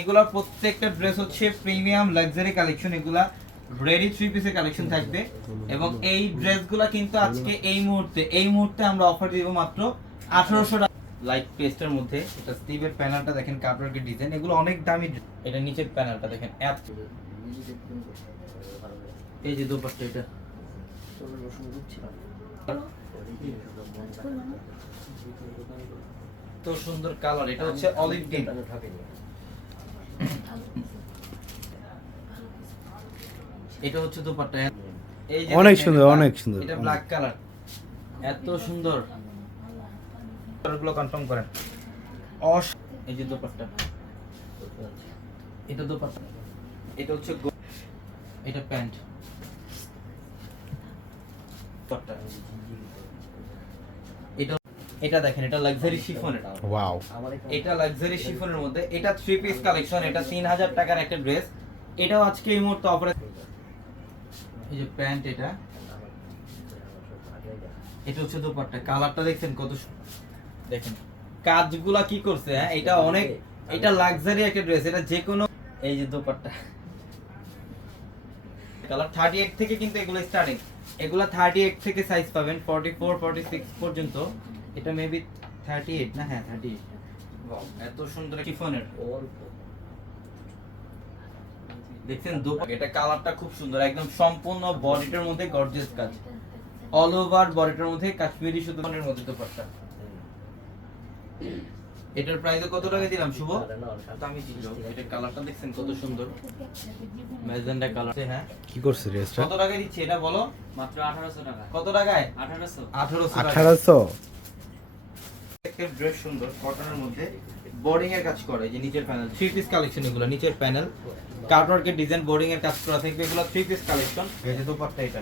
এগুলা প্রত্যেকটা ড্রেস হচ্ছে প্রিমিয়াম লাক্সারি কালেকশন এগুলা রেডি থ্রি পিসের কালেকশন থাকবে। এবং এই ড্রেসগুলা কিন্তু আজকে এই মুহূর্তে এই মুহূর্তে আমরা অফার দিব মাত্র আঠারোশো লাইট পেস্টের মধ্যে, এটা স্টিভের প্যানেলটা দেখেন কাটওয়ার্কের ডিজাইন এগুলো অনেক দামি এটা নিচের প্যানেলটা দেখেন, এত এই যে দোপাট্টা, এটা। তো সুন্দর কালার এটা হচ্ছে অলিভ গ্রিন এটা হচ্ছে দোপাট্টা। এই যে অনেক সুন্দর, অনেক সুন্দর, এটা ব্ল্যাক কালার এত সুন্দর। কালারগুলো কনফার্ম করেন। অস এই যে দোপাট্টা। এটা দোপাট্টা। এটা হচ্ছে এটা প্যান্ট। দোপাট্টা। এটা দেখেন এটা লাক্সারি শিফন এটা। ওয়াও এটা লাক্সারি শিফনের মধ্যে এটা থ্রি পিস কালেকশন এটা তিন হাজার টাকার একটা ড্রেস এটাও আজকে এই মুহূর্তে অফারে এই যে প্যান্ট এটা। এটা হচ্ছে দোপাট্টা। কালারটা দেখছেন কত দেখেন। কাজগুলা কি করছে হ্যাঁ? এটা অনেক এটা লাক্সারি একটা ড্রেস এটা যে কোনো এই যে দোপাট্টা। কালার থার্টি এইট থেকে কিন্তু এগুলো স্টার্টিং এগুলা থার্টি এইট থেকে সাইজ পাবেন ফর্টি ফোর ফর্টি সিক্স পর্যন্ত। এটা মেবি থার্টি এইট না? হ্যাঁ থার্টি এইট এত সুন্দর কি ফোনের। দেখছেন এটা কালারটা খুব সুন্দর একদম সম্পূর্ণ বডিটার মধ্যে গর্জিয়াস কাজ। অল ওভার বডিটার মধ্যে কাশ্মীরি শুধু ফোনের মধ্যে দোপাট্টা। এটার প্রাইস কত টাকা দিলাম শুভ? আমি দিলাম। এটা কালারটা দেখছেন কত সুন্দর। ম্যাজেন্ডা কালার হ্যাঁ। কি করছে রে কত টাকা দিচ্ছে এটা বলো? মাত্র 1800 টাকা। কত টাকায়? 1800 1800 1800 আজকের ড্রেস সুন্দর কটনের মধ্যে বোর্ডিং এর কাজ করে যে নিচের প্যানেল থ্রি পিস কালেকশন এগুলো, নিচের প্যানেল ডিজাইন বোর্ডিং এর কাজ করা থাকবে, এগুলো থ্রি পিস কালেকশন এই এটা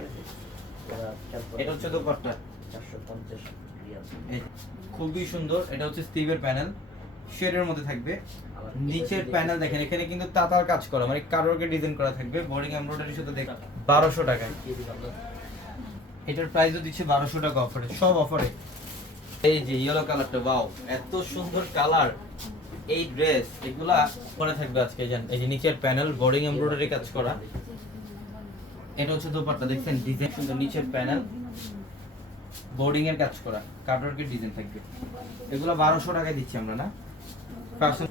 এটা হচ্ছে 450 খুবই সুন্দর, এটা হচ্ছে স্টিভের প্যানেল শেডের মধ্যে থাকবে। নিচের প্যানেল দেখেন, এখানে কিন্তু তাতার কাজ করা মানে কারোরকে ডিজাইন করা থাকবে বোর্ডিং এমব্রয়ডারি সাথে দেখ 1200 টাকায়। এটার প্রাইসও দিচ্ছে 1200 টাকা অফারে সব অফারে এই যে ইয়েলো কালারটা ওয়াও এত সুন্দর কালার এই ড্রেস এগুলা পরে থাকবে আজকে, এই যে নিচের প্যানেল বোর্ডিং এমব্রয়ডারি কাজ করা। এটা হচ্ছে দোপাট্টা, দেখছেন ডিজাইন সুন্দর নিচের প্যানেল বোর্ডিং এর কাজ করা কাটওয়ার্কের ডিজাইন থাকবে। এগুলো বারোশো টাকায় দিচ্ছি আমরা, না? ফ্যাশন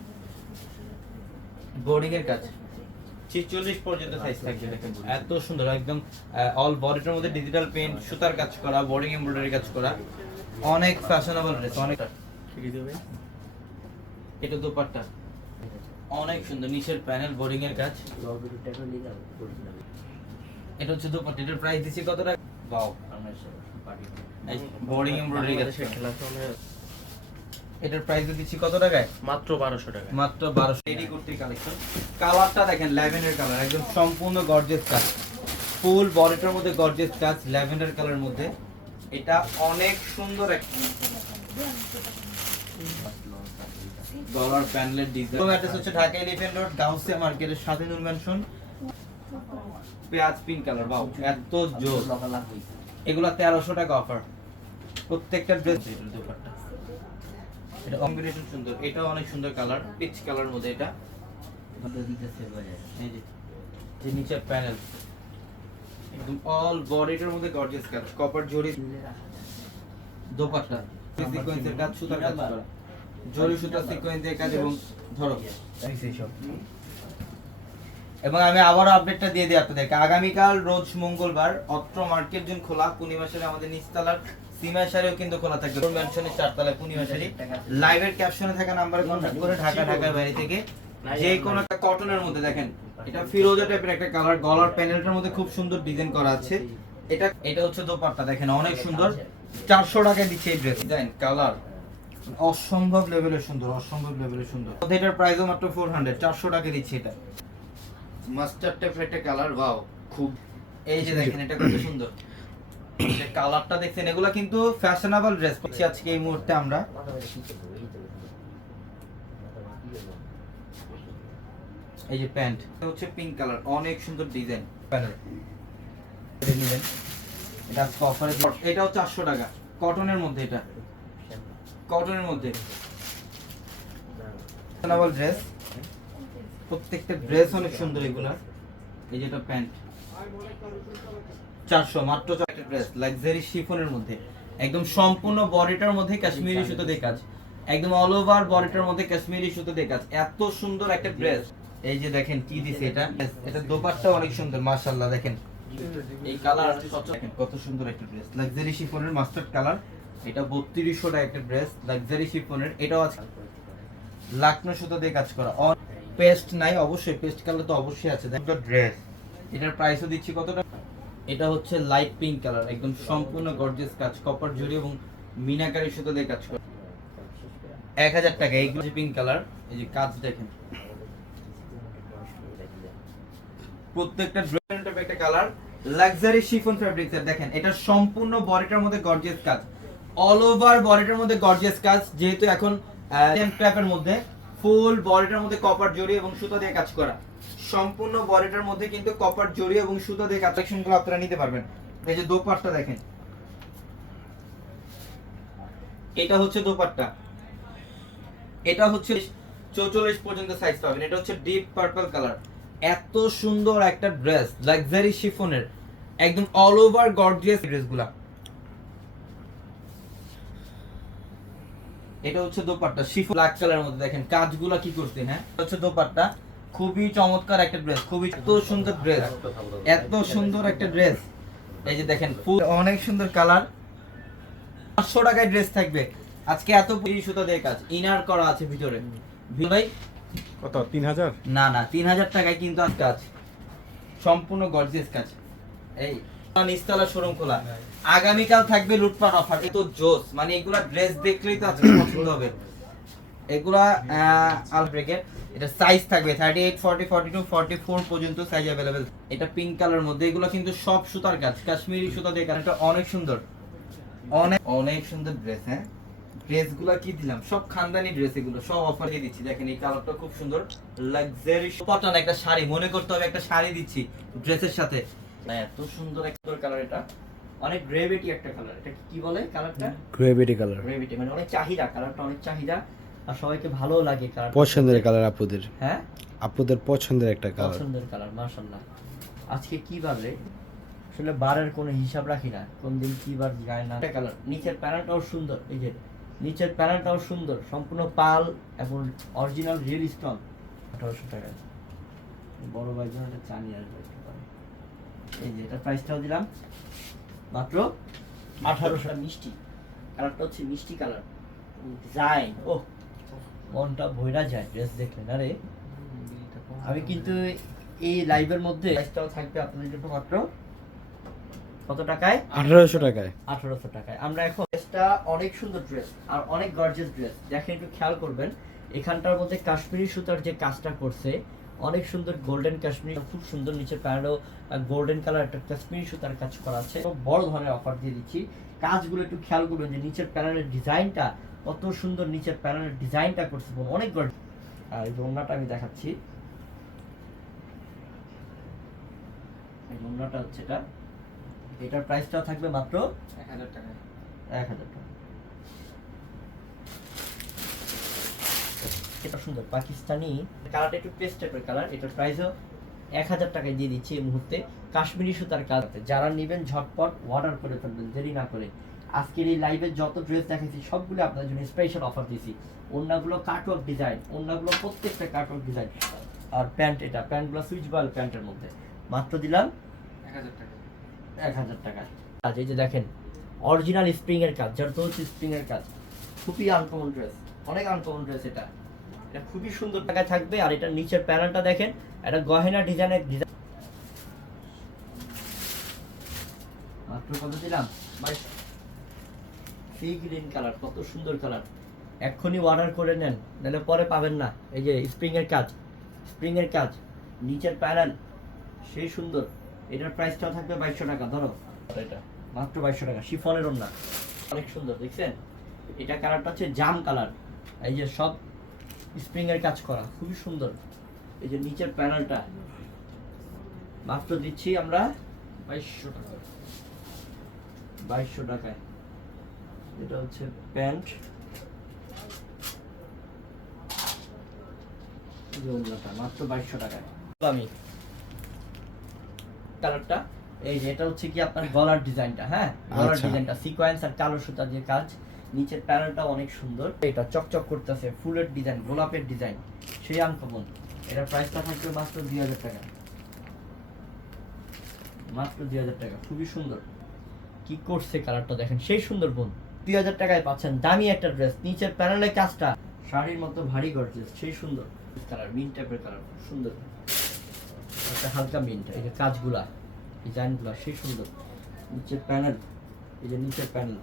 বোর্ডিং এর কাজ। ছিচল্লিশ পর্যন্ত সাইজ থাকবে, দেখেন এত সুন্দর, একদম অল বডিটার মধ্যে ডিজিটাল পেন্ট সুতার কাজ করা বোর্ডিং এমব্রয়ডারি কাজ করা। অনেক ফ্যাশনেবল ড্রেস অনেক এটা দোপাট্টা। অনেক সুন্দর নিচের প্যানেল বোর্ডিং এর কাজ। এটা হচ্ছে দোপাট্টা এটার প্রাইস দিচ্ছি কত টাকা? বাও বোর্ডিং এমব্রয়ডারি কাজ। এটার প্রাইস দিচ্ছি কত টাকায়? মাত্র বারোশো টাকা মাত্র বারোশো। এডি কুর্তির কালেকশন কালারটা দেখেন ল্যাভেন্ডার কালার একদম সম্পূর্ণ গর্জেস কাজ ফুল বডিটার মধ্যে গর্জেস কাজ ল্যাভেন্ডার কালারের মধ্যে। এটা অনেক সুন্দর একটা গলার প্যানেলের ডিজাইন অ্যাড্রেস হচ্ছে ঢাকা এলিফ্যান্ট রোড গাউসিয়া মার্কেটের সাথে নূর ম্যানশন পেঁয়াজ পিঙ্ক কালার বাউ এত জোর। এগুলা তেরোশো টাকা অফার প্রত্যেকটা ড্রেস দোপাট্টা এটা কম্বিনেশন সুন্দর এটা অনেক সুন্দর কালার পিচ কালার মধ্যে এটা। এই যে নিচের প্যানেল একদম অল বডিটার মধ্যে গর্জিয়াস কাজ। কপার জরি দোপাট্টা সিকোয়েন্সের কাজ সুতার কাজ করা। জরি সুতা সিকোয়েন্সের কাজ এবং ধরো। এই সব এবং আমি আবারও আপডেটটা দিয়ে দিই আপনাদেরকে। আগামীকাল রোজ মঙ্গলবার অত্র মার্কেট জোন খোলা পূর্ণিমাশারি আমাদের নিচতলার সীমাশারিও কিন্তু খোলা থাকবে মেনশনের চারতলায় পূর্ণিমাশারি লাইভের ক্যাপশনে থাকা নাম্বারে কন্ট্যাক্ট করে ঢাকা ঢাকার বাইরে থেকে যে কোনো একটা কটনের মধ্যে দেখেন। এটা ফিরোজা টাইপের একটা কালার গলার প্যানেলটার মধ্যে খুব সুন্দর ডিজাইন করা আছে। এটা এটা হচ্ছে দোপাট্টা, দেখেন, অনেক সুন্দর। চারশো টাকায় দিচ্ছে এই ড্রেস ডিজাইন কালার অসম্ভব লেভেলের সুন্দর, অসম্ভব লেভেলের সুন্দর। এটার প্রাইসও মাত্র ফোর হান্ড্রেড চারশো টাকা দিচ্ছে এটা। মাস্টার টাইপের একটা কালার ওয়াও খুব এই যে দেখেন, এটা কত সুন্দর। কালারটা দেখছেন, এগুলা কিন্তু ফ্যাশনেবল ড্রেস পাচ্ছি আজকে এই মুহূর্তে আমরা। এই যে প্যান্ট। এটা হচ্ছে পিঙ্ক কালার অনেক সুন্দর ডিজাইন প্যানেল এটা অফারে এটাও চারশো টাকা। কটনের মধ্যে এটা। কটনের মধ্যে। ফ্যাশনেবল ড্রেস প্রত্যেকটা ড্রেস অনেক সুন্দর এগুলা এই যেটা প্যান্ট চারশো, মাত্র চারটে ড্রেস লাক্সারি শিফনের মধ্যে। একদম সম্পূর্ণ বডিটার মধ্যে কাশ্মীরি সুতো দিয়ে একদম অল ওভার বডিটার মধ্যে কাশ্মীরি সুতো দিয়ে এত সুন্দর একটা ড্রেস এই যে দেখেন কি দিছে এটা? এটা দোপাট্টা অনেক সুন্দর মাশাআল্লাহ দেখেন। এই কালার দেখেন কত সুন্দর একটা ড্রেস লাক্সারি শিফনের মাস্টার্ড কালার এটা বত্রিশশো টাকা একটা ড্রেস লাক্সারি শিফনের এটাও আছে। লাকনো সুতো দিয়ে কাজ করা। অন পেস্ট নাই অবশ্যই পেস্ট কালার তো অবশ্যই আছে। দেখো ড্রেস এটার প্রাইসও দিচ্ছি কত টাকা? এটা হচ্ছে লাইট পিঙ্ক কালার একদম সম্পূর্ণ গর্জিয়াস কাজ। কপার জুড়ি এবং মিনাকারি সুতো দিয়ে কাজ করা। এক হাজার টাকা এইগুলো পিঙ্ক কালার এই যে কাজ দেখেন। প্রত্যেকটা একটা কালার লাক্সারি শিফন দেখেন, এটা সম্পূর্ণ বডিটার মধ্যে গর্জিয়াস কাজ। অল ওভার বডিটার মধ্যে গর্জিয়াস কাজ, যেহেতু এখন মধ্যে ফুল বডিটার মধ্যে কপার জড়ি এবং সুতো দিয়ে কাজ করা। সম্পূর্ণ বডিটার মধ্যে কিন্তু কপার জড়ি এবং সুতো দিয়ে আপনারা নিতে পারবেন। এই যে দোপাট্টা দেখেন। এটা হচ্ছে দোপাট্টা। এটা হচ্ছে চৌচল্লিশ পর্যন্ত সাইজ পাবেন। এটা হচ্ছে ডিপ পার্পল কালার এত সুন্দর একটা ড্রেস লাক্সারি শিফনের একদম অল ওভার গর্জিয়াস ড্রেসগুলা এটা হচ্ছে দোপাট্টা শিফন ব্ল্যাক কালারের মধ্যে দেখেন, কাজগুলা কি করছে হ্যাঁ? হচ্ছে দোপাট্টা, খুবই চমৎকার একটা ড্রেস খুবই এত সুন্দর ড্রেস এত সুন্দর একটা ড্রেস এই যে দেখেন, ফুল, অনেক সুন্দর কালার পাঁচশো টাকায় ড্রেস থাকবে। আজকে এত পুরি সুতা দিয়ে কাজ, ইনার করা আছে ভিতরে ভাই কত? তিন হাজার? না না তিন হাজার টাকায় কিন্তু আর কাজ সম্পূর্ণ গর্জিয়াস কাজ। এই নিস্তালা শোরুম খোলা। আগামীকাল থাকবে লুটপাট অফার এত জোস মানে এগুলা ড্রেস দেখলেই তো আজকে পছন্দ হবে। এগুলা আল ব্রেকেট। এটা সাইজ থাকবে thirty eight forty forty two forty four পর্যন্ত সাইজ অ্যাভেলেবেল এটা পিঙ্ক কালার মধ্যে। এগুলো কিন্তু সব সুতার কাজ। কাশ্মীরি সুতা দিয়ে এটা অনেক সুন্দর। অনেক অনেক সুন্দর ড্রেস হ্যাঁ? ড্রেসগুলো কি দিলাম? সব খানদানি ড্রেস এগুলো সব অফার দিয়ে দিচ্ছি। দেখেন এই কালারটা খুব সুন্দর লাক্সারি কটন একটা শাড়ি মনে করতে হবে একটা শাড়ি দিচ্ছি ড্রেসের সাথে। এত সুন্দর একটা কালার এটা। অনেক গ্রেভিটি একটা কালার এটা কি বলে কালারটা গ্রেভিটি কালার গ্রেভিটি মানে অনেক চাহিদা কালারটা অনেক চাহিদা। আর সবাইকে ভালো লাগে কালার পছন্দের কালার আপুদের। হ্যাঁ? আপুদের পছন্দের একটা কালার পছন্দের কালার মাশাআল্লাহ। আজকে কি রে আসলে বারের কোনো হিসাব রাখি না। কোন দিন কি বার যায় না। কালার নিচের প্যানেলটাও সুন্দর এই যে নিচের প্যানেলটাও সুন্দর সম্পূর্ণ পাল এবং অরিজিনাল রিয়েল স্টোন আঠারোশো টাকা। বড় ভাই জন্য একটা চানি আসবে একটু পরে। এই যে এটা প্রাইসটাও দিলাম। মাত্র আঠারোশো মিষ্টি। কালারটা হচ্ছে মিষ্টি কালার। ডিজাইন। ও মনটা ভৈরা যায় ড্রেস দেখলে না রে? আমি কিন্তু এই লাইভের মধ্যে প্রাইসটাও থাকবে আপনাদের জন্য মাত্র কত টাকায়? আঠারোশো টাকায়। আঠারোশো টাকায়। আমরা এখন ড্রেসটা অনেক সুন্দর ড্রেস আর অনেক গর্জিয়াস ড্রেস দেখেন একটু খেয়াল করবেন, এখানটার মধ্যে কাশ্মীরি সুতার যে কাজটা করছে, অনেক সুন্দর গোল্ডেন কাশ্মীরি, খুব সুন্দর নিচের প্যানেলও গোল্ডেন কালার একটা কাশ্মীরি সুতার কাজ করা আছে। বড় ধরনের অফার দিয়ে দিচ্ছি। কাজগুলো একটু খেয়াল করবেন যে নিচের প্যানেলের ডিজাইনটা কত সুন্দর নিচের প্যানেলের ডিজাইনটা করছে অনেক গর্জিয়াস আর এই ওড়নাটা আমি দেখাচ্ছি। এই হচ্ছে এটা। এটার প্রাইসটাও থাকবে মাত্র এক হাজার টাকা এক হাজার টাকা। এটা সুন্দর পাকিস্তানি। কালারটা একটু পেস্ট টাইপের কালার এটার প্রাইসও এক হাজার টাকায় দিয়ে দিচ্ছি এই মুহূর্তে। কাশ্মীরি সুতার আছে। যারা নেবেন ঝটপট অর্ডার করে ফেলবেন দেরি না করে। আজকের এই লাইভে যত ড্রেস দেখাচ্ছি সবগুলো আপনার জন্য স্পেশাল অফার দিয়েছি। অন্যগুলো কাটওয়ার্ক ডিজাইন অন্যগুলো প্রত্যেকটা কাটওয়ার্ক ডিজাইন আর প্যান্ট এটা প্যান্টগুলো সুইচ বয়েল প্যান্টের মধ্যে। মাত্র দিলাম এক হাজার টাকা। এক হাজার টাকা আজ এই যে দেখেন অরিজিনাল স্প্রিং এর কাজ যার তো হচ্ছে স্প্রিং এর কাজ। খুবই আনকমন ড্রেস অনেক আনকমন ড্রেস এটা। এটা খুবই সুন্দর টাকায় থাকবে, আর এটার নিচের প্যানেলটা দেখেন, এটা গহেনা ডিজাইনের ডিজাইন মাত্র কত দিলাম? সি গ্রিন কালার, কত সুন্দর কালার। এক্ষুনি অর্ডার করে নেন, নাহলে পরে পাবেন না। এই যে স্প্রিং এর কাজ স্প্রিং এর কাজ, নিচের প্যানেল সেই সুন্দর। এটার প্রাইসটাও থাকবে বাইশশো টাকা, ধরো। এটা। মাত্র বাইশশো টাকা। শিফনের ওড়না। অনেক সুন্দর, দেখছেন? এটা কালারটা হচ্ছে জাম কালার। এই যে সব স্প্রিং এর কাজ করা, খুবই সুন্দর। এই যে নিচের প্যানেলটা। মাত্র দিচ্ছি আমরা বাইশশো টাকা। বাইশশো টাকায়। এটা হচ্ছে প্যান্ট। মাত্র বাইশশো টাকায়। আমি কালারটা এই যে এটা হচ্ছে কি আপনার গলার ডিজাইনটা হ্যাঁ? গলার আচ্ছা। ডিজাইনটা সিকোয়েন্স আর কালো সুতা দিয়ে কাজ। নিচের প্যানেলটা অনেক সুন্দর। এটা চকচক করতেছে ফুলের ডিজাইন গোলাপের ডিজাইন। সেই আনকমন এটার প্রাইসটা থাকবে মাত্র দুই হাজার টাকা। মাত্র দুই হাজার টাকা খুবই সুন্দর। কি করছে কালারটা দেখেন সেই সুন্দর বোন। দুই হাজার টাকায় পাচ্ছেন দামি একটা ড্রেস নিচের প্যানেলের কাজটা শাড়ির মতো ভারী গর্জিয়াস সেই সুন্দর। কালার মিন টাইপের কালার সুন্দর। একটা হালকা মিন্ট এই যে কাজগুলা। ডিজাইনগুলা সেই সুন্দর। নিচের প্যানেল এই যে নিচের প্যানেল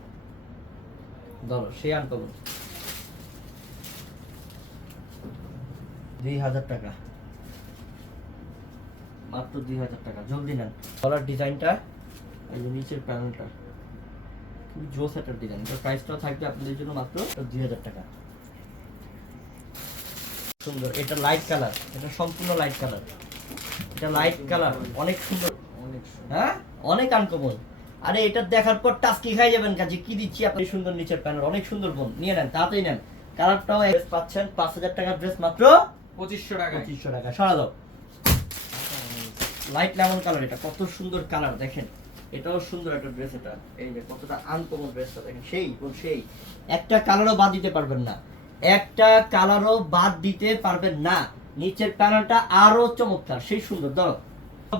ধরো, সেই আনকমন দুই হাজার টাকা। মাত্র দুই হাজার টাকা। জলদি নেন। গলার ডিজাইনটা, এই যে নিচের প্যানেলটা খুবই জোস একটা ডিজাইন এটার প্রাইসটাও থাকবে আপনাদের জন্য মাত্র দুই হাজার টাকা। সুন্দর। এটা লাইট কালার এটা সম্পূর্ণ লাইট কালার এটা লাইট কালার অনেক সুন্দর। হ্যাঁ? অনেক আনকমন আরে এটা দেখার পর টাস্কি খাই যাবেন কাজে কি দিচ্ছি আপনি? সুন্দর নিচের প্যানেল অনেক সুন্দর বোন নিয়ে নেন তাড়াতাড়ি নেন। কালারটাও ড্রেস পাচ্ছেন পাঁচ হাজার টাকার ড্রেস মাত্র পঁচিশশো টাকায়। পঁচিশশো টাকা সরা দাও। লাইট লেমন কালার এটা কত সুন্দর কালার দেখেন। এটাও সুন্দর একটা ড্রেস এটা। এই যে কতটা আনকমন ড্রেসটা দেখেন সেই সেই। একটা কালারও বাদ দিতে পারবেন না। একটা কালারও বাদ দিতে পারবেন না। নিচের প্যানেলটা আরও চমৎকার সেই সুন্দর ধরো।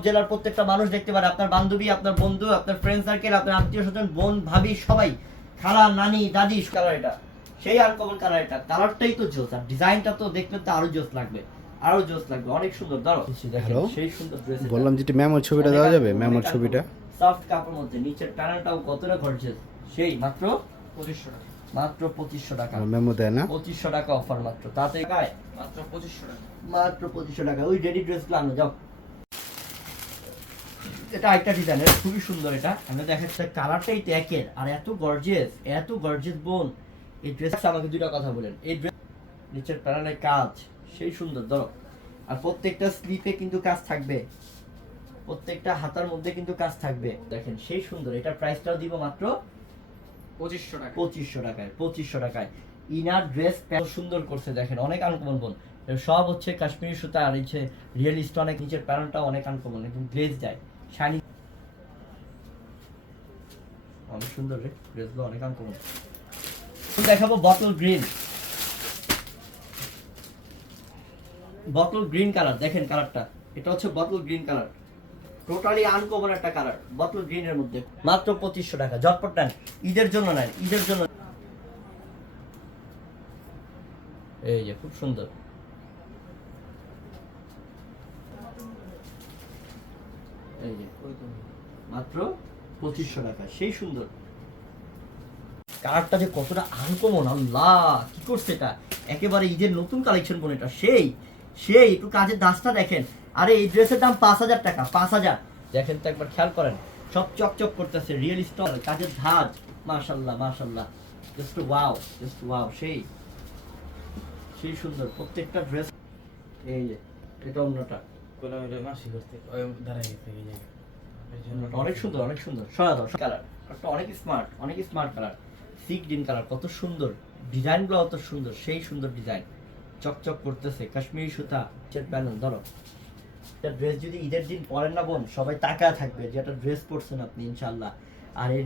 জেলার প্রত্যেকটা মানুষ দেখতে পারে। আপনার বান্ধবী আপনার বন্ধু আপনার ফ্রেন্ড সার্কেল আপনার আত্মীয় স্বজন বোন ভাবি সবাই। খালা নানি দাদি কালার এটা। সেই আনকমন কালার এটা। কালারটাই তো জোস আর ডিজাইনটা তো দেখলে তো আরও জোস লাগবে। আরও জোস লাগবে। অনেক সুন্দর ধরো? সেই সুন্দর ড্রেস বললাম যেটি মেমোর ছবিটা দেওয়া যাবে মেমোর ছবিটা। সফট কাপড়ের মধ্যে। নিচের প্যানেলটাও কতটা গর্জিয়াস সেই মাত্র পঁচিশশো টাকা। মাত্র পঁচিশশো টাকা। মেমো দেয় না। পঁচিশশো টাকা অফার মাত্র। তাতে গায়ে মাত্র পঁচিশশো টাকা। মাত্র পঁচিশশো টাকা। ওই রেডি ড্রেসগুলো আনো যাও। এটা একটা ডিজাইনের খুবই সুন্দর এটা। আমি দেখাচ্ছি কালারটাই তো একের। আর এত গর্জিয়াস এত গর্জিয়াস বোন। এই ড্রেস আমাকে দুটা কথা বলেন। এই ড্রেস নিচের প্যানেলের কাজ সেই সুন্দর ধরো। আর প্রত্যেকটা স্লিপে কিন্তু কাজ থাকবে। প্রত্যেকটা হাতার মধ্যে কিন্তু কাজ থাকবে। দেখেন সেই সুন্দর। এটার প্রাইসটাও দিব মাত্র পঁচিশশো টাকা পঁচিশশো টাকায় পঁচিশশো টাকায়। ইনার ড্রেস সুন্দর করছে দেখেন অনেক আনকমন বোন। সব হচ্ছে কাশ্মীরি সুতা আর হচ্ছে রিয়েল অনেক নিচের প্যানেলটা অনেক আনকমন একদম গ্লেজ যায়। শাইনি অনেক সুন্দর রে ড্রেসগুলো অনেক আনকমন। দেখাবো bottle green bottle green colour দেখেন কালারটা এটা হচ্ছে bottle green colour totally uncommon একটা কালার বটল গ্রিনের মধ্যে। মাত্র পঁচিশশো টাকা, ঝটপট নেন। ঈদের জন্য নেন, ঈদের জন্য। এই যে, খুব সুন্দর। এই যে মাত্র পঁচিশশো টাকা, সেই সুন্দর। কালারটা যে কতটা আনকমন আল্লাহ, কি করছে এটা? একেবারে ঈদের নতুন কালেকশন বোন এটা, সেই সেই, একটু কাজের দাসটা দেখেন। আরে, এই ড্রেসের দাম পাঁচ হাজার টাকা, পাঁচ হাজার। দেখেন তো একবার খেয়াল করেন, সব চকচক করতেছে রিয়েল স্টল কাজের ধাজ মাশাল্লাহ মাশাল্লাহ। জাস্ট ওয়াও জাস্ট ওয়াও সেই। সেই সুন্দর, প্রত্যেকটা ড্রেস এই যে, এটা অন্যটা। বললাম এটা মাসি করতে দাঁড়াই গেছে অনেক সুন্দর অনেক সুন্দর। কালার অনেক স্মার্ট অনেক স্মার্ট কালার ডিন কালার কত সুন্দর। ডিজাইনগুলো অত সুন্দর, সেই সুন্দর ডিজাইন চকচক করতেছে, কাশ্মীরি সুতা প্যানেল ধরো। এটা ড্রেস যদি ঈদের দিন পরেন না বোন, সবাই তাকায় থাকবে যে একটা ড্রেস পরছেন আপনি ইনশাল্লাহ আর এই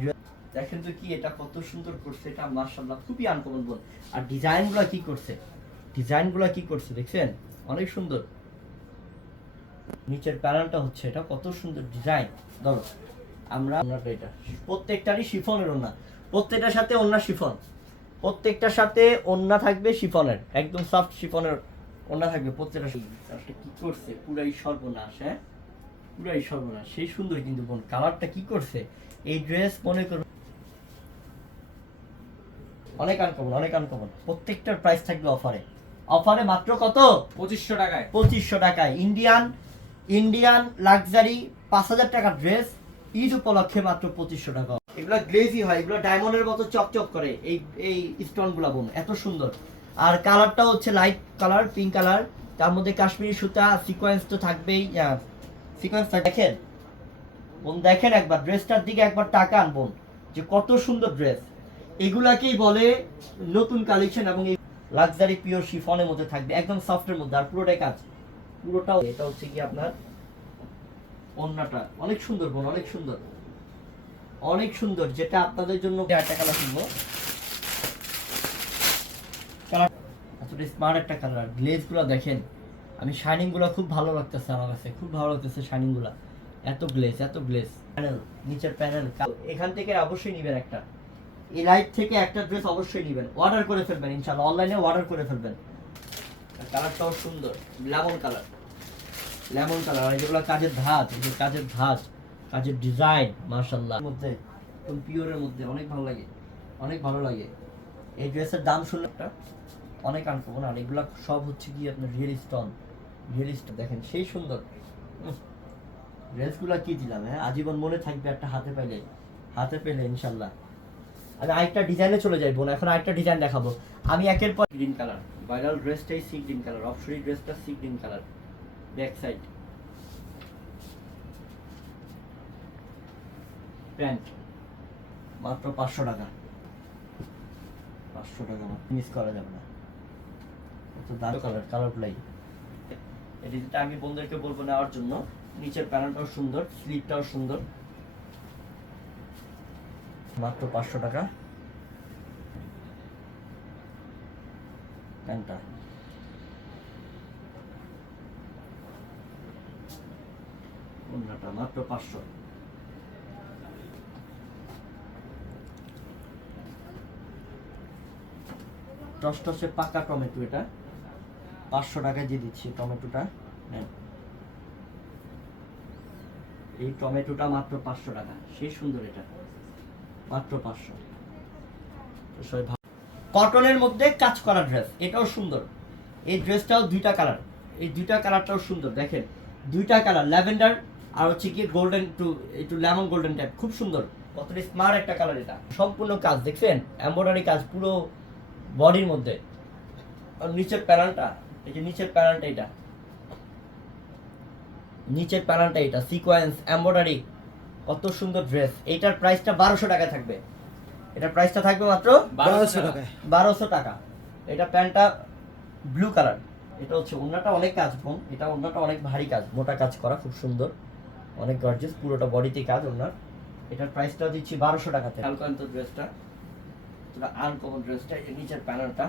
দেখেন তো কি, এটা কত সুন্দর করছে, এটা মাশাল্লাহ খুবই আনকমন বোন। আর ডিজাইনগুলো কি করছে? ডিজাইনগুলো কি করছে, দেখছেন? অনেক সুন্দর। নিচের প্যানেলটা হচ্ছে এটা। কত সুন্দর ডিজাইন ধরো আমরা ওড়নাটা এটা। প্রত্যেকটারই শিফনের ওড়না প্রত্যেকটার সাথে ওড়না শিফন। প্রত্যেকটার সাথে ওড়না থাকবে শিফনের। একদম সফট শিফনের ওড়না থাকবে প্রত্যেকটা কি করছে? পুরাই সর্বনাশ হ্যাঁ? পুরাই সর্বনাশ। সেই সুন্দর কিন্তু বোন। কালারটা কি করছে? এই ড্রেস মনে করো অনেক আনকমন অনেক আনকমন প্রত্যেকটার প্রাইস থাকবে অফারে। অফারে মাত্র কত? পঁচিশশো টাকায়। পঁচিশশো টাকায়। ইন্ডিয়ান ইন্ডিয়ান লাক্সারি পাঁচ হাজার টাকার ড্রেস ঈদ উপলক্ষে মাত্র পঁচিশশো টাকা। এগুলো গ্লেজি হয়, এগুলো ডায়মন্ডের মতো চকচক করে, এই এই স্টোনগুলা বোন, এত সুন্দর। আর কালারটা হচ্ছে লাইট কালার পিঙ্ক কালার তার মধ্যে কাশ্মীরি সুতা সিকোয়েন্স তো থাকবেই সিকোয়েন্স দেখেন, বোন, দেখেন একবার ড্রেসটার দিকে একবার তাকান বোন, যে কত সুন্দর ড্রেস এগুলাকেই বলে নতুন কালেকশন এবং এই লাক্সারি পিওর শিফনের মধ্যে থাকবে, একদম সফটের মধ্যে, আর পুরোটাই কাজ পুরোটাও এটা হচ্ছে কি আপনার অন্যটা। অনেক সুন্দর বোন, অনেক সুন্দর। অনেক সুন্দর, যেটা আপনাদের জন্য একটা কালার কিনবো। কালার আসলে স্মার্ট একটা কালার গ্লেজগুলো দেখেন, আমি শাইনিংগুলো খুব ভালো লাগতেছে আমার কাছে, খুব ভালো লাগতেছে শাইনিংগুলা। এত গ্লেজ এত গ্লেজ প্যানেল নিচের প্যানেল এখান থেকে অবশ্যই নেবেন একটা। এই লাইট থেকে একটা ড্রেস অবশ্যই নেবেন। অর্ডার করে ফেলবেন, ইনশাআল্লাহ। অনলাইনে অর্ডার করে ফেলবেন। কালারটাও সুন্দর। লেমন কালার লেমন কালার আর যেগুলো কাজের ধাঁচ যে কাজের ধাঁচ, কাজের ডিজাইন মার্শাল্লাহ মধ্যে, একদম পিওরের মধ্যে, অনেক ভালো লাগে। অনেক ভালো লাগে। এই ড্রেসের দাম শুনলে একটা অনেক আনকমন আর এগুলো সব হচ্ছে কি আপনার রিয়েল স্টোন রিয়েল স্টোন দেখেন, সেই সুন্দর। ড্রেসগুলো কি দিলাম হ্যাঁ? আজীবন মনে থাকবে একটা হাতে পেলে। হাতে পেলে ইনশাল্লাহ আমি আরেকটা ডিজাইনে চলে যাই, বোন। এখন আরেকটা ডিজাইন দেখাবো। আমি একের পর গ্রিন কালার ভাইরাল ড্রেসটাই সি গ্রিন কালার অপশরি ড্রেসটা sea green colour back side pant মাত্র পাঁচশো টাকা। পাঁচশো টাকা মিস করা যাবে না। তো দারুণ কালার কালারগুলাই এই ডিজাইনটা আমি বন্ধুদেরকে বলব নেওয়ার জন্য নিচের প্যানেলটাও সুন্দর স্লিপটাও সুন্দর। মাত্র পাঁচশো টাকা। প্যান্টটা অন্যটা মাত্র পাঁচশো টসটসে পাকা টমেটো এটা। পাঁচশো টাকা দিয়ে দিচ্ছি টমেটোটা। নেন। এই টমেটোটা মাত্র পাঁচশো টাকা। সেই সুন্দর এটা। মাত্র পাঁচশো। কটনের মধ্যে কাজ করা ড্রেস এটাও সুন্দর। এই ড্রেসটাও দুইটা কালার এই দুইটা কালারটাও সুন্দর, দেখেন। দুইটা কালার ল্যাভেন্ডার আর হচ্ছে কি গোল্ডেন টু একটু লেমন গোল্ডেন টাইপ খুব সুন্দর। কতটা স্মার্ট একটা কালার এটা। সম্পূর্ণ কাজ, দেখছেন? এমব্রয়ডারি কাজ, পুরো বডির মধ্যে। আর নিচের প্যানেলটা এই যে নিচের প্যানেলটা এটা। নিচের প্যানেলটা এটা সিকোয়েন্স এমব্রয়ডারি কত সুন্দর ড্রেস এইটার প্রাইসটা বারোশো টাকা থাকবে। এটার প্রাইসটা থাকবে মাত্র বারোশো টাকা বারোশো টাকা। এটা প্যান্টটা ব্লু কালার এটা হচ্ছে অন্যটা অনেক কাজ কম এটা অন্যটা অনেক ভারী কাজ মোটা কাজ করা খুব সুন্দর। অনেক গর্জিয়াস পুরোটা বডিতে কাজ ওনার এটার প্রাইসটা দিচ্ছি বারোশো টাকাতে। কালকান্ত ড্রেসটা তোরা আনকমন ড্রেসটা এই যে নিচের প্যানেলটা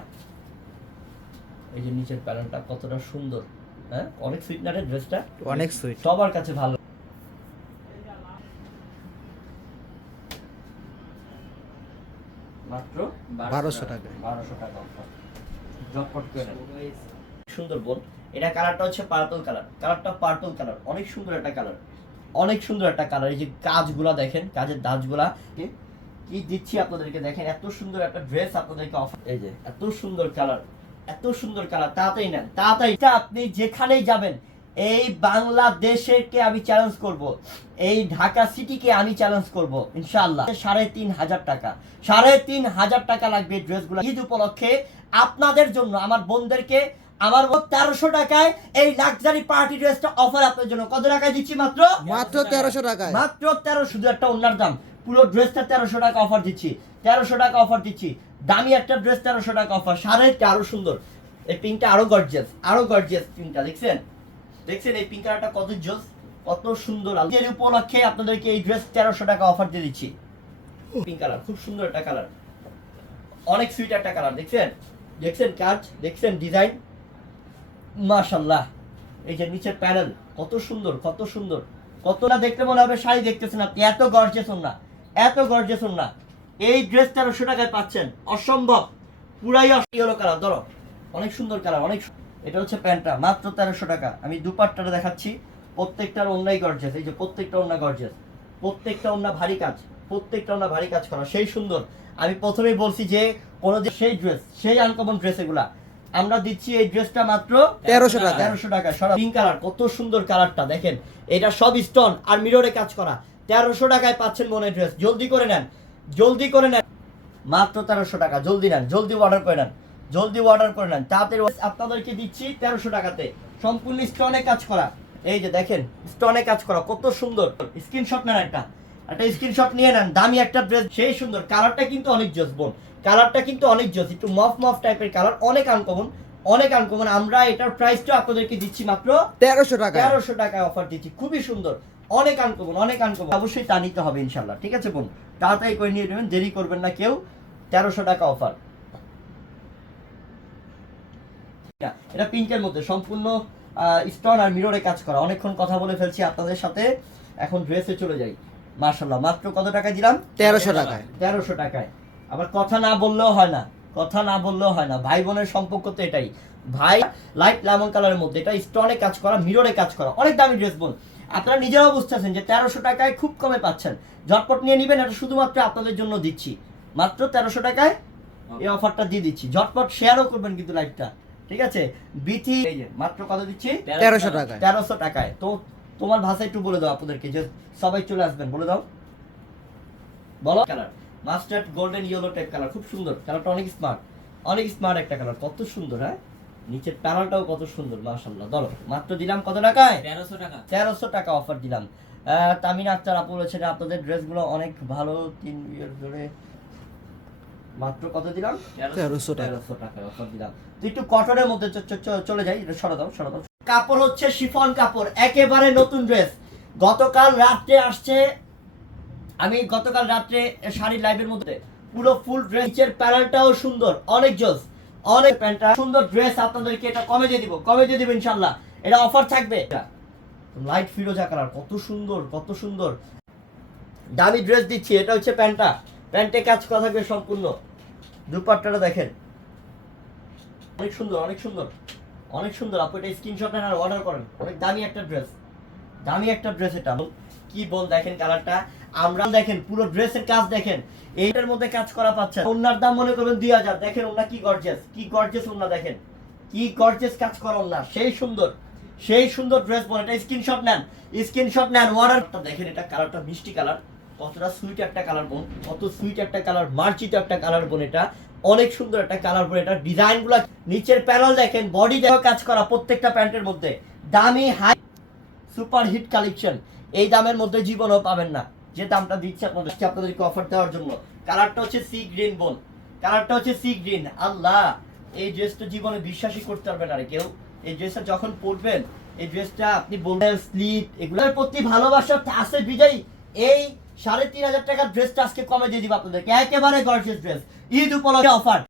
এই যে নিচের প্যানেলটা কতটা সুন্দর হ্যাঁ? অনেক সুইটনারের ড্রেসটা অনেক সুইট সবার কাছে ভালো মাত্র বারোশো টাকা। বারোশো টাকা। করে এটা কালারটা হচ্ছে পার্পল কালার কালারটা পার্পল কালার অনেক সুন্দর একটা কালার অনেক সুন্দর একটা কালার এই যে কাজগুলা দেখেন কাজের দাজগুলা কি? কি দিচ্ছি আপনাদেরকে দেখেন এত সুন্দর একটা ড্রেস আপনাদেরকে অফার এই যে এত সুন্দর কালার এত সুন্দর কালার তাড়াতাড়ি নেন তাড়াতাড়ি। আপনি যেখানেই যাবেন এই বাংলাদেশেরকে আমি চ্যালেঞ্জ করব? এই ঢাকা সিটিকে আমি চ্যালেঞ্জ করব ইনশাআল্লাহ। সাড়ে তিন হাজার টাকা। সাড়ে তিন হাজার টাকা লাগবে ড্রেসগুলো ঈদ উপলক্ষে আপনাদের জন্য আমার বোনদেরকে আমার তেরোশো টাকায় এই লাক্সারি পার্টি ড্রেসটা অফার আপনার জন্য। কত টাকায় দিচ্ছি মাত্র? মাত্র তেরোশো টাকায়। মাত্র তেরো শুধু একটা অন্যার দাম। পুরো ড্রেসটা তেরোশো টাকা অফার দিচ্ছি। তেরোশো টাকা অফার দিচ্ছি। দামি একটা ড্রেস তেরোশো টাকা অফার সাড়ে আরও সুন্দর। এই পিঙ্কটা আরও গর্জিয়াস আরও গর্জিয়াস পিঙ্কটা দেখছেন? দেখছেন এই পিঙ্ক কালারটা কত জোস, কত সুন্দর। এর উপলক্ষে আপনাদেরকে এই ড্রেস তেরোশো টাকা অফার দিয়ে দিচ্ছি। পিঙ্ক কালার খুব সুন্দর একটা কালার অনেক সুইট একটা কালার দেখছেন? দেখছেন কাজ, দেখছেন ডিজাইন মাশাল্লাহ এই যে নিচের প্যানেল কত সুন্দর কত সুন্দর। কত না দেখতে মনে হবে শাড়ি দেখতেছেন আপনি, এত গর্জেস না, এত গর্জেস না। এই ড্রেস তেরোশো টাকায় পাচ্ছেন, অসম্ভব। পুরাই ইয়েলো কালার ধরো। অনেক সুন্দর কালার অনেক এটা হচ্ছে প্যান্টটা মাত্র তেরোশো টাকা। আমি দুপাট্টাটা দেখাচ্ছি। প্রত্যেকটার অন্যাই গর্জেস এই যে প্রত্যেকটা অন্য গর্জেস প্রত্যেকটা অন্য ভারী কাজ প্রত্যেকটা অন্য ভারী কাজ করা সেই সুন্দর। আমি প্রথমেই বলছি যে কোনো যে সেই ড্রেস সেই আনকমন ড্রেস এগুলা। আমরা দিচ্ছি এই ড্রেসটা মাত্র 1300 টাকা। তেরোশো টাকা সরা। পিঙ্ক কালার কত সুন্দর কালারটা দেখেন। এটা সব স্টোন আর মিররে কাজ করা। তেরোশো টাকায় পাচ্ছেন মনে ড্রেস জলদি করে নেন জলদি করে নেন। মাত্র তেরোশো টাকা জলদি নেন জলদি অর্ডার করে নেন। জলদি অর্ডার করে নেন। তাড়াতাড়ি আপনাদেরকে দিচ্ছি তেরোশো টাকাতে। সম্পূর্ণ স্টোনে কাজ করা। এই যে দেখেন স্টোনে কাজ করা কত সুন্দর। স্ক্রিনশট নেন একটা। একটা স্ক্রিনশট নিয়ে নেন দামি একটা ড্রেস সেই সুন্দর। কালারটা কিন্তু অনেক জোস বোন। কালারটা কিন্তু অনেক জোস একটু মফ মফ টাইপের কালার অনেক আনকমন অনেক আনকমন আমরা এটার প্রাইসটা আপনাদেরকে দিচ্ছি মাত্র তেরোশো টাকা তেরোশো টাকায় অফার দিচ্ছি। খুবই সুন্দর। অনেক আনকমন অনেক আনকমন অবশ্যই তা নিতে হবে ইনশাল্লাহ ঠিক আছে বোন? তাড়াতাড়ি করে নিয়ে নেবেন দেরি করবেন না কেউ। তেরোশো টাকা অফার এটা পিঙ্কের মধ্যে সম্পূর্ণ স্টোন আর মিররে কাজ করা। অনেকক্ষণ কথা বলে ফেলছি আপনাদের সাথে এখন ড্রেসে চলে যাই। মার্শাল্লাহ মাত্র কত টাকা দিলাম? তেরোশো টাকায়। তেরোশো টাকায়। আবার কথা না বললেও হয় না কথা না বললেও হয় না। ভাই বোনের সম্পর্ক তো এটাই। ভাই লাইট লেমন কালারের মধ্যে এটা স্টোনে কাজ করা মিররে কাজ করা। অনেক দামি ড্রেস বোন। আপনারা নিজেরাও বুঝতেছেন যে তেরোশো টাকায় খুব কমে পাচ্ছেন। ঝটপট নিয়ে নেবেন এটা শুধুমাত্র আপনাদের জন্য দিচ্ছি। মাত্র তেরোশো টাকায় এই অফারটা দিয়ে দিচ্ছি। ঝটপট শেয়ারও করবেন কিন্তু লাইভটা। ঠিক আছে? বিথি এই যে মাত্র কত দিচ্ছি? তেরোশো টাকায়। তেরোশো টাকায়। তো তোমার ভাষা একটু বলে দাও আপনাদেরকে যে সবাই চলে আসবেন বলে দাও। বলো। Colour mustard golden yellow type colour খুব সুন্দর। কালারটা অনেক স্মার্ট অনেক স্মার্ট একটা কালার কত সুন্দর হ্যাঁ? নিচের প্যানেলটাও কত সুন্দর মাশাল্লাহ ধরো মাত্র দিলাম কত টাকায়? তেরোশো টাকা। তেরোশো টাকা অফার দিলাম। আহ, তামিনা আক্তার আপু বলেছেন আপনাদের ড্রেসগুলো অনেক ভালো তিন ইয়ার ধরে মাত্র কত দিলাম? তেরোশো তেরোশো টাকা অফার দিলাম। তো একটু কটনের মধ্যে চলে যাই কাপড় হচ্ছে শিফন কাপড় একেবারে নতুন ড্রেস। গতকাল রাত্রে আসছে আমি গতকাল রাত্রে শাড়ি লাইভের মধ্যে। পুরো ফুল ড্রেসের প্যানেলটাও সুন্দর অনেক জোস অনেক প্যান্টটা। সুন্দর ড্রেস আপনাদেরকে এটা কমে দিয়ে দিব কমে দিয়ে দিব ইনশাল্লাহ এটা অফার থাকবে। লাইট ফিরোজা কালার কত সুন্দর কত সুন্দর। দামি ড্রেস দিচ্ছি এটা হচ্ছে প্যান্টটা। প্যান্টে কাজ করা থাকবে সম্পূর্ণ। দুপাট্টাটা দেখেন। অনেক সুন্দর অনেক সুন্দর অনেক সুন্দর। আপনি এটা স্ক্রিনশট নেন আর অর্ডার করেন। অনেক দামি একটা ড্রেস দামি একটা ড্রেস এটা। কি বল দেখেন কালারটা আমরা দেখেন, পুরো ড্রেসের কাজ দেখেন। এইটার মধ্যে কাজ করা পাচ্ছেন। ওনার দাম মনে করবেন দুই হাজার। দেখেন ওনা কি গর্জেস কি গর্জেস ওনা দেখেন। কি গর্জেস কাজ করা ওনার সেই সুন্দর সেই সুন্দর ড্রেস বল। এটা স্ক্রিনশট নেন স্ক্রিনশট নেন অর্ডারটা দেখেন এটা কালারটা মিষ্টি কালার কতটা সুইট একটা কালার বোন কত সুইট একটা কালার মার্জিত একটা কালার বোন এটা, অনেক সুন্দর একটা কালার বোন এটা। ডিজাইনগুলো নিচের প্যানেল দেখেন বডি দেখো কাজ করা প্রত্যেকটা প্যান্টের মধ্যে। দামি হাই সুপার হিট কালেকশন এই দামের মধ্যে জীবনও পাবেন না। যে দামটা দিচ্ছে আপনাদের আপনাদেরকে অফার দেওয়ার জন্য। কালারটা হচ্ছে সি গ্রিন বোন কালারটা হচ্ছে সি গ্রিন আল্লাহ! এই ড্রেসটা জীবনে বিশ্বাসই করতে পারবেন আর কেউ। এই ড্রেসটা যখন পরবেন, এই ড্রেসটা আপনি বলবেন স্লিপ এগুলোর প্রতি ভালোবাসা আছে বিজয়ী। এই সাড়ে তিন হাজার টাকার ড্রেসটা আজকে কমে দিয়ে দিব আপনাদেরকে। একেবারে গর্জিয়াস ড্রেস ঈদ উপলক্ষে অফার